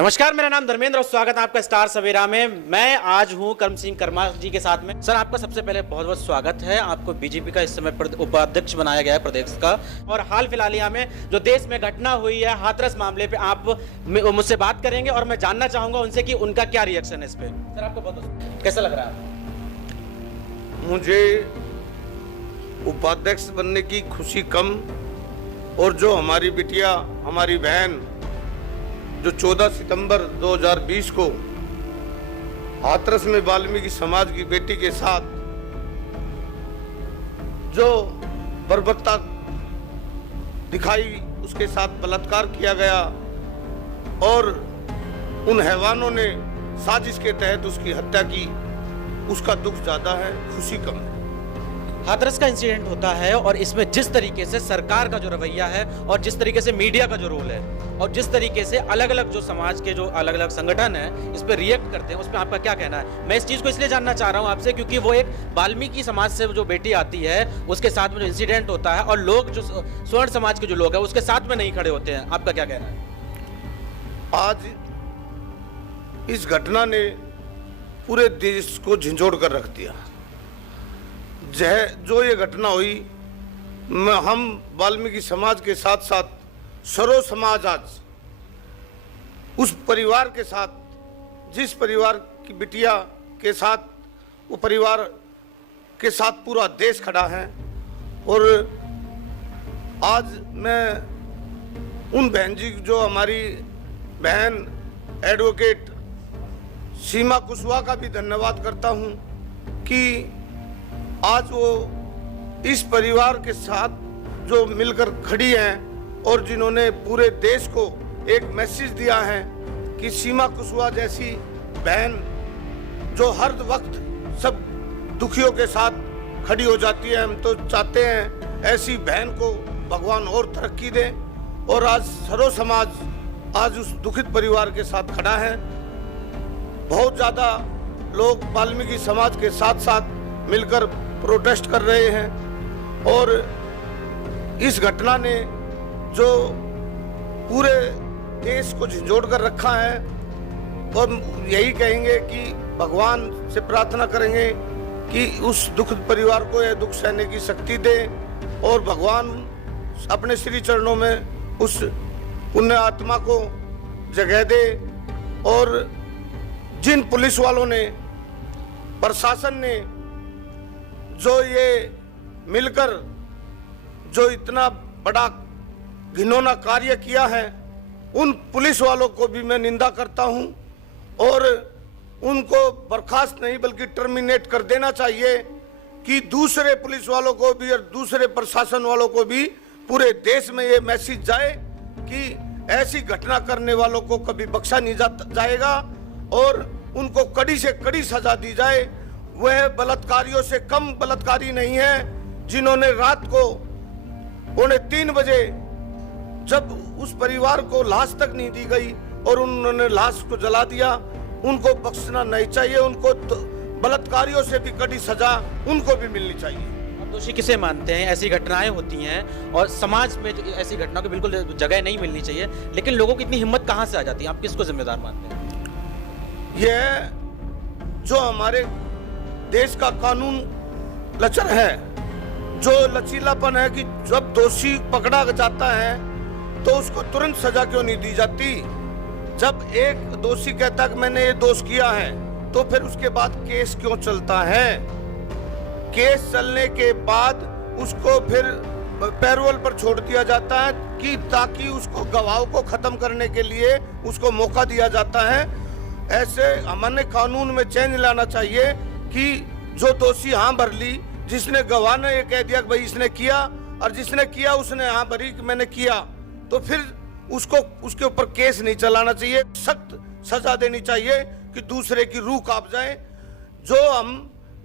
नमस्कार, मेरा नाम धर्मेंद्र और स्वागत है आपका स्टार सवेरा में। मैं आज हूं कर्म सिंह कर्मा जी के साथ में। सर, आपका सबसे पहले बहुत बहुत स्वागत है। आपको बीजेपी का इस समय उपाध्यक्ष बनाया गया है प्रदेश का। और हाल फिलहाल यहाँ में जो देश में घटना हुई है हाथरस मामले पे आप मुझसे बात करेंगे और मैं जानना चाहूंगा उनसे कि उनका क्या रिएक्शन है इस पे। सर, आपको बहुत कैसा लग रहा है? मुझे उपाध्यक्ष बनने की खुशी कम, और जो हमारी बिटिया, हमारी बहन जो 14 सितंबर 2020 को हाथरस में वाल्मीकि समाज की बेटी के साथ जो बर्बरता दिखाई, उसके साथ बलात्कार किया गया और उन हैवानों ने साजिश के तहत उसकी हत्या की, उसका दुख ज्यादा है, खुशी कम है। हाथरस का इंसिडेंट होता है और इसमें जिस तरीके से सरकार का जो रवैया है और जिस तरीके से मीडिया का जो रोल है और जिस तरीके से अलग अलग जो समाज के जो अलग अलग संगठन है इस पर रिएक्ट करते हैं, उस पर आपका क्या कहना है? मैं इस चीज को इसलिए जानना चाह रहा हूं आपसे क्योंकि वो एक वाल्मीकि समाज से जो बेटी आती है उसके साथ में जो इंसिडेंट होता है और लोग जो स्वर्ण समाज के जो लोग हैं उसके साथ में नहीं खड़े होते हैं, आपका क्या कहना है? आज इस घटना ने पूरे देश को झंझोड़ कर रख दिया। जो ये घटना हुई, हम वाल्मीकि समाज के साथ साथ सरो समाज आज उस परिवार के साथ, जिस परिवार की बिटिया के साथ, वो परिवार के साथ पूरा देश खड़ा है। और आज मैं उन बहन जी, जो हमारी बहन एडवोकेट सीमा कुशवाहा का भी धन्यवाद करता हूं कि आज वो इस परिवार के साथ जो मिलकर खड़ी हैं और जिन्होंने पूरे देश को एक मैसेज दिया है कि सीमा कुशवाहा जैसी बहन जो हर वक्त सब दुखियों के साथ खड़ी हो जाती है, हम तो चाहते हैं ऐसी बहन को भगवान और तरक्की दे। और आज सरो समाज आज उस दुखित परिवार के साथ खड़ा है। बहुत ज़्यादा लोग वाल्मीकि समाज के साथ साथ मिलकर प्रोटेस्ट कर रहे हैं और इस घटना ने जो पूरे देश को झंझोड़ कर रखा है, और यही कहेंगे कि भगवान से प्रार्थना करेंगे कि उस दुखद परिवार को यह दुख सहने की शक्ति दे और भगवान अपने श्री चरणों में उस पुण्य आत्मा को जगह दे। और जिन पुलिस वालों ने, प्रशासन ने जो ये मिलकर जो इतना बड़ा घिनौना कार्य किया है, उन पुलिस वालों को भी मैं निंदा करता हूं और उनको बर्खास्त नहीं बल्कि टर्मिनेट कर देना चाहिए कि दूसरे पुलिस वालों को भी और दूसरे प्रशासन वालों को भी पूरे देश में ये मैसेज जाए कि ऐसी घटना करने वालों को कभी बख्शा नहीं जाएगा और उनको कड़ी से कड़ी सजा दी जाए। वह बलात्कारियों से कम बलात्कारी नहीं है जिन्होंने रात को 2:45 बजे, जब उस परिवार को लाश तक नहीं दी गई और उन्होंने लाश को जला दिया, उनको बख्शना नहीं चाहिए। उनको बलात्कारियों से भी कड़ी सजा उनको भी मिलनी चाहिए। आप दोषी किसे मानते हैं? ऐसी घटनाएं होती हैं और समाज में ऐसी घटनाओं को बिल्कुल जगह नहीं मिलनी चाहिए, लेकिन लोगों की इतनी हिम्मत कहां से आ जाती है? आप किसको जिम्मेदार मानते हैं? यह जो हमारे देश का कानून लचर है, जो लचीलापन है कि जब दोषी पकड़ा जाता है तो उसको तुरंत सजा क्यों नहीं दी जाती? जब एक दोषी कहता है कि मैंने ये दोष किया है तो फिर उसके बाद केस क्यों चलता है? केस चलने के बाद उसको फिर पैरोल पर छोड़ दिया जाता है कि ताकि उसको गवाहों को खत्म करने के लिए उसको मौका दिया जाता है। ऐसे हमने कानून में चेंज लाना चाहिए कि जो दोषी हाँ भर ली, जिसने गवाह ने ये कह दिया कि भाई इसने किया, और जिसने किया उसने हाँ भरी कि मैंने किया, तो फिर उसको उसके ऊपर केस नहीं चलाना चाहिए। सख्त सजा देनी चाहिए कि दूसरे की रूह कांप जाए। जो हम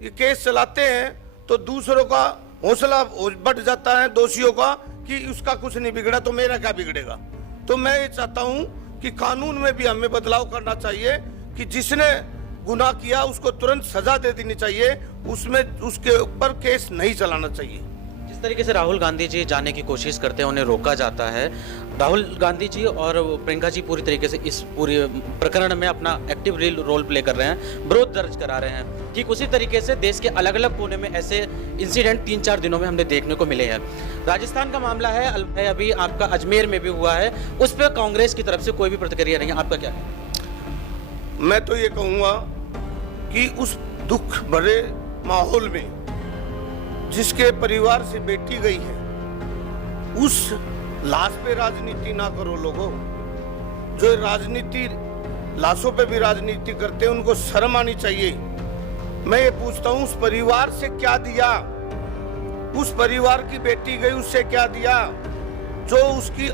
ये केस चलाते हैं तो दूसरों का हौसला बढ़ जाता है, दोषियों का, कि उसका कुछ नहीं बिगड़ा तो मेरा क्या बिगड़ेगा। तो मैं ये चाहता हूँ कि कानून में भी हमें बदलाव करना चाहिए कि जिसने गुनाह किया उसको तुरंत सजा दे देनी चाहिए, उसमें उसके ऊपर केस नहीं चलाना चाहिए। जिस तरीके से राहुल गांधी जी जाने की कोशिश करते हैं, उन्हें रोका जाता है। राहुल गांधी जी और प्रियंका जी पूरी तरीके से इस पूरे प्रकरण में अपना एक्टिव रोल प्ले कर रहे हैं, विरोध दर्ज करा रहे हैं। ठीक उसी तरीके से देश के अलग अलग कोने में ऐसे इंसिडेंट 3-4 दिनों में हमने देखने को मिले हैं। राजस्थान का मामला है, अभी आपका अजमेर में भी हुआ है, उस पर कांग्रेस की तरफ से कोई भी प्रतिक्रिया नहीं है, आपका क्या है? मैं तो ये कहूँगा कि उस दुख भरे माहौल में जिसके परिवार से बेटी गई है, उस लाश पे राजनीति ना करो लोगों। जो राजनीति लाशों पे भी राजनीति करते हैं, उनको शर्म आनी चाहिए। मैं ये पूछता हूँ, उस परिवार से क्या दिया? उस परिवार की बेटी गई, उससे क्या दिया? जो उसकी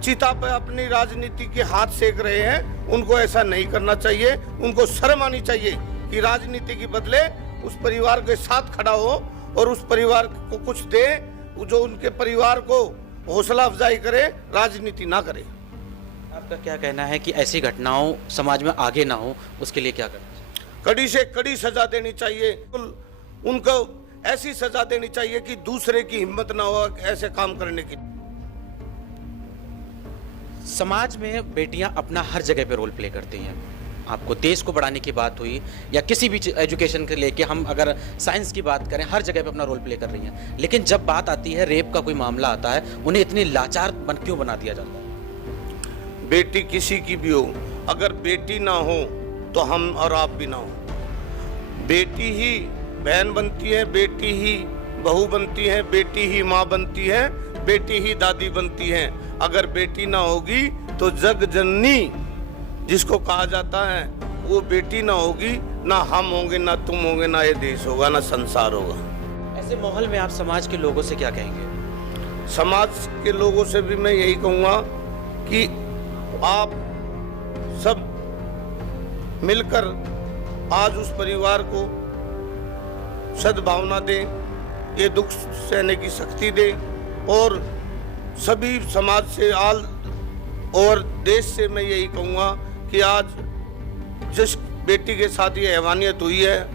चिता पे अपनी राजनीति के हाथ सेक रहे हैं, उनको ऐसा नहीं करना चाहिए। उनको शर्म आनी चाहिए कि राजनीति के बदले उस परिवार के साथ खड़ा हो और उस परिवार को कुछ दे, जो उनके परिवार को हौसला अफजाई करे, राजनीति ना करे। आपका क्या कहना है कि ऐसी घटनाओं समाज में आगे ना हो, उसके लिए क्या करना चाहिए? कड़ी से कड़ी सजा देनी चाहिए। उनको ऐसी सजा देनी चाहिए कि दूसरे की हिम्मत ना हो ऐसे काम करने की। समाज में बेटियां अपना हर जगह पे रोल प्ले करती हैं। आपको देश को बढ़ाने की बात हुई या किसी भी एजुकेशन के लेके, हम अगर साइंस की बात करें, हर जगह पे अपना रोल प्ले कर रही हैं। लेकिन जब बात आती है रेप का कोई मामला आता है, उन्हें इतनी लाचार क्यों बना दिया जाता है? बेटी किसी की भी हो, अगर बेटी ना हो तो हम और आप भी ना हो। बेटी ही बहन बनती है, बेटी ही बहू बनती है, बेटी ही माँ बनती है, बेटी ही दादी बनती है। अगर बेटी ना होगी तो जग जननी जिसको कहा जाता है, वो बेटी ना होगी, ना हम होंगे, ना तुम होंगे, ना ये देश होगा, ना संसार होगा। ऐसे माहौल में आप समाज के लोगों से क्या कहेंगे? समाज के लोगों से भी मैं यही कहूँगा कि आप सब मिलकर आज उस परिवार को सद्भावना दें, ये दुख सहने की शक्ति दें। और सभी समाज से और देश से मैं यही कहूँगा कि आज जिस बेटी के साथ ये हैवानियत हुई है,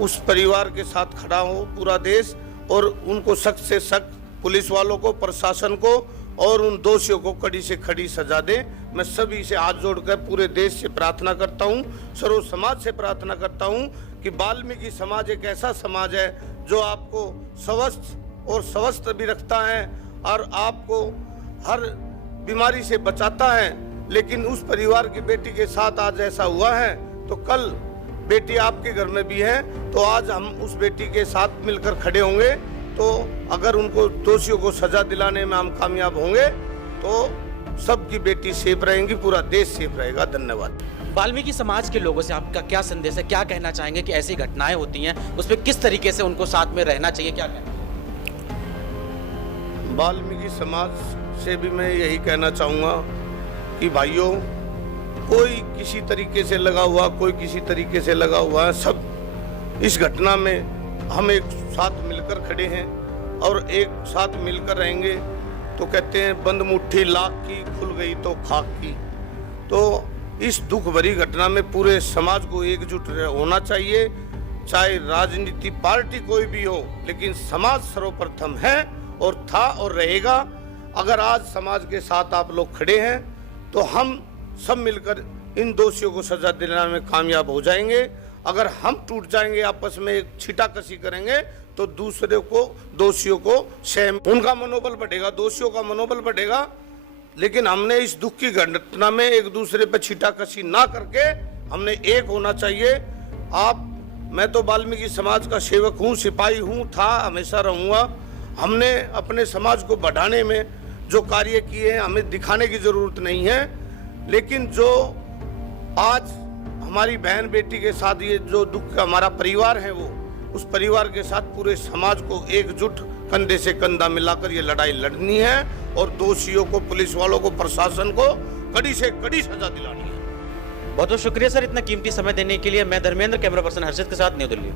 उस परिवार के साथ खड़ा हो पूरा देश, और उनको सख्त से सख्त पुलिस वालों को, प्रशासन को और उन दोषियों को कड़ी से कड़ी सजा दे। मैं सभी से हाथ जोड़कर पूरे देश से प्रार्थना करता हूँ, सर्व समाज से प्रार्थना करता हूँ कि वाल्मीकि समाज एक ऐसा समाज है जो आपको स्वस्थ और स्वस्थ भी रखता है और आपको हर बीमारी से बचाता है। लेकिन उस परिवार की बेटी के साथ आज ऐसा हुआ है, तो कल बेटी आपके घर में भी है, तो आज हम उस बेटी के साथ मिलकर खड़े होंगे। तो अगर उनको दोषियों को सजा दिलाने में हम कामयाब होंगे तो सबकी बेटी सेफ रहेंगी, पूरा देश सेफ रहेगा। धन्यवाद। वाल्मीकि समाज के लोगों से आपका क्या संदेश है? क्या कहना चाहेंगे कि ऐसी घटनाएं होती हैं, उस पर किस तरीके से उनको साथ में रहना चाहिए, क्या कहना? वाल्मीकि समाज से भी मैं यही कहना चाहूँगा कि भाइयों, कोई किसी तरीके से लगा हुआ, कोई किसी तरीके से लगा हुआ है, सब इस घटना में हम एक साथ मिलकर खड़े हैं और एक साथ मिलकर रहेंगे। तो कहते हैं बंद मुट्ठी लाख की, खुल गई तो खाक की। तो इस दुख भरी घटना में पूरे समाज को एकजुट होना चाहिए, चाहे राजनीति पार्टी कोई भी हो, लेकिन समाज सर्वप्रथम है और था और रहेगा। अगर आज समाज के साथ आप लोग खड़े हैं तो हम सब मिलकर इन दोषियों को सजा दिलाने में कामयाब हो जाएंगे। अगर हम टूट जाएंगे, आपस में एक छीटाकशी करेंगे, तो दूसरे को, दोषियों को सहम, उनका मनोबल बढ़ेगा, दोषियों का मनोबल बढ़ेगा। लेकिन हमने इस दुख की घटना में एक दूसरे पर छीटाकशी ना करके हमने एक होना चाहिए। मैं तो वाल्मीकि समाज का सेवक हूँ, सिपाही हूँ, था, हमेशा रहूँगा। हमने अपने समाज को बढ़ाने में जो कार्य किए हैं, हमें दिखाने की जरूरत नहीं है। लेकिन जो आज हमारी बहन बेटी के साथ ये जो दुख हमारा परिवार है, वो उस परिवार के साथ पूरे समाज को एकजुट कंधे से कंधा मिलाकर ये लड़ाई लड़नी है और दोषियों को, पुलिस वालों को, प्रशासन को कड़ी से कड़ी सजा दिलानी है। बहुत बहुत शुक्रिया सर इतना कीमती समय देने के लिए। मैं धर्मेंद्र, कैमरा पर्सन हर्षित के साथ, न्यू दिल्ली।